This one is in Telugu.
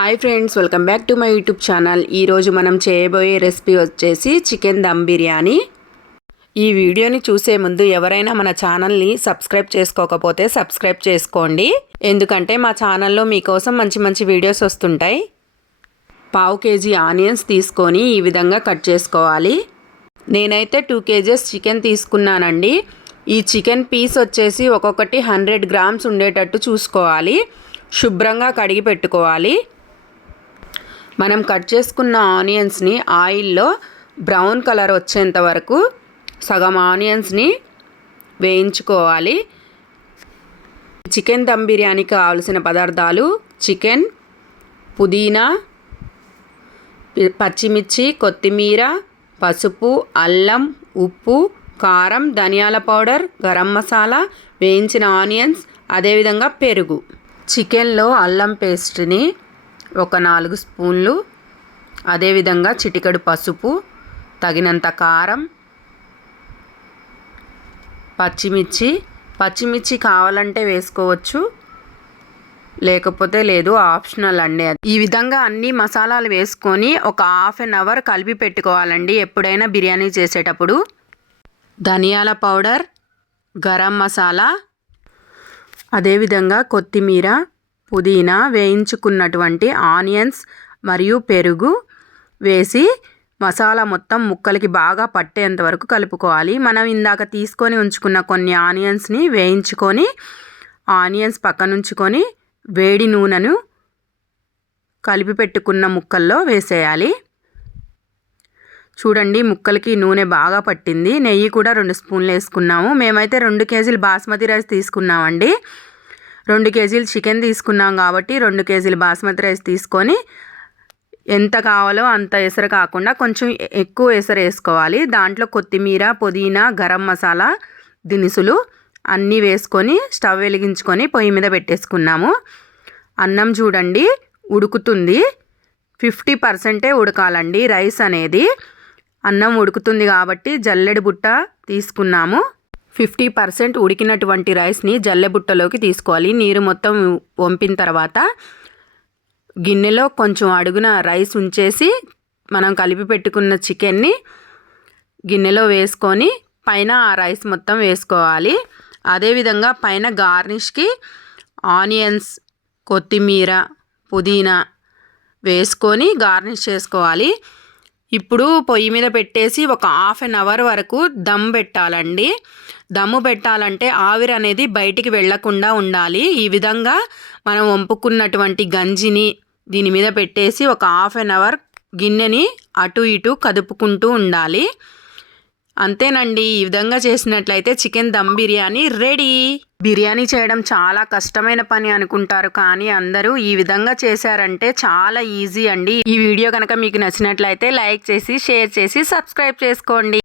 Hi friends welcome back to my YouTube channel ఈరోజు మనం చేయబోయే రెసిపీ వచ్చేసి చికెన్ దమ్ బిర్యానీ ఈ వీడియోని చూసే ముందు ఎవరైనా మన ఛానల్ని సబ్స్క్రైబ్ చేసుకోకపోతే సబ్స్క్రైబ్ చేసుకోండి. ఎందుకంటే మా ఛానల్లో మీకోసం మంచి మంచి వీడియోస్ వస్తుంటాయి. పావు కేజీ ఆనియన్స్ తీసుకొని ఈ విధంగా కట్ చేసుకోవాలి. నేనైతే టూ కేజెస్ చికెన్ తీసుకున్నానండి. ఈ చికెన్ పీస్ వచ్చేసి ఒక్కొక్కటి హండ్రెడ్ గ్రామ్స్ ఉండేటట్టు చూసుకోవాలి. శుభ్రంగా కడిగి పెట్టుకోవాలి. మనం కట్ చేసుకున్న ఆనియన్స్ని ఆయిల్లో బ్రౌన్ కలర్ వచ్చేంత వరకు సగం ఆనియన్స్ని వేయించుకోవాలి. చికెన్ దమ్ బిర్యానీకి కావాల్సిన పదార్థాలు చికెన్ పుదీనా పచ్చిమిర్చి కొత్తిమీర పసుపు అల్లం ఉప్పు కారం ధనియాల పౌడర్ గరం మసాలా వేయించిన ఆనియన్స్ అదేవిధంగా పెరుగు. చికెన్లో అల్లం పేస్ట్ని ఒక నాలుగు స్పూన్లు అదేవిధంగా చిటికెడు పసుపు తగినంత కారం పచ్చిమిర్చి. పచ్చిమిర్చి కావాలంటే వేసుకోవచ్చు లేకపోతే లేదు ఆప్షనల్ అండి ఈ విధంగా అన్ని మసాలాలు వేసుకొని ఒక హాఫ్ అన్ అవర్ కలిపి పెట్టుకోవాలండి ఎప్పుడైనా బిర్యానీ చేసేటప్పుడు. ధనియాల పౌడర్ గరం మసాలా అదేవిధంగా కొత్తిమీర పుదీనా వేయించుకున్నటువంటి ఆనియన్స్ మరియు పెరుగు వేసి మసాలా మొత్తం ముక్కలకి బాగా పట్టేంత వరకు కలుపుకోవాలి. మనం ఇందాక తీసుకొని ఉంచుకున్న కొన్ని ఆనియన్స్ని వేయించుకొని ఆనియన్స్ పక్కనుంచుకొని వేడి నూనెను కలిపి పెట్టుకున్న ముక్కల్లో వేసేయాలి. చూడండి ముక్కలకి నూనె బాగా పట్టింది. నెయ్యి కూడా రెండు స్పూన్లు వేసుకున్నాము. మేమైతే రెండు కేజీలు బాస్మతి రైస్ తీసుకున్నామండి. రెండు కేజీలు చికెన్ తీసుకున్నాం కాబట్టి రెండు కేజీలు బాస్మతి రైస్ తీసుకొని ఎంత కావాలో అంత ఎసరు కాకుండా కొంచెం ఎక్కువ ఎసరు వేసుకోవాలి. దాంట్లో కొత్తిమీర పుదీనా గరం మసాలా దినుసులు అన్నీ వేసుకొని స్టవ్ వెలిగించుకొని పొయ్యి మీద పెట్టేసుకున్నాము. అన్నం చూడండి ఉడుకుతుంది. ఫిఫ్టీ పర్సెంటే ఉడకాలండి రైస్ అనేది. అన్నం ఉడుకుతుంది కాబట్టి జల్లెడి బుట్ట తీసుకున్నాము. ఫిఫ్టీ పర్సెంట్ ఉడికినటువంటి రైస్ని జల్లెబుట్టలోకి తీసుకోవాలి. నీరు మొత్తం వంపిన తర్వాత గిన్నెలో కొంచెం అడుగున రైస్ ఉంచేసి మనం కలిపి పెట్టుకున్న చికెన్ని గిన్నెలో వేసుకొని పైన ఆ రైస్ మొత్తం వేసుకోవాలి. అదేవిధంగా పైన గార్నిష్కి ఆనియన్స్ కొత్తిమీర పుదీనా వేసుకొని గార్నిష్ చేసుకోవాలి. ఇప్పుడు పొయ్యి మీద పెట్టేసి ఒక హాఫ్ అన్ అవర్ వరకు దమ్ పెట్టాలండి. దమ్ము పెట్టాలంటే ఆవిరి అనేది బయటికి వెళ్ళకుండా ఉండాలి. ఈ విధంగా మనం వంపుకున్నటువంటి గంజిని దీని మీద పెట్టేసి ఒక హాఫ్ అన్ అవర్ గిన్నెని అటు ఇటు కదుపుకుంటూ ఉండాలి. అంతేనండి. ఈ విధంగా చేసినట్లయితే చికెన్ దమ్ బిర్యానీ రెడీ. బిర్యానీ చేయడం చాలా కష్టమైన పని అనుకుంటారు. కానీ అందరూ ఈ విధంగా చేశారంటే చాలా ఈజీ అండి. ఈ వీడియో కనుక మీకు నచ్చినట్లయితే లైక్ చేసి షేర్ చేసి సబ్స్క్రైబ్ చేసుకోండి.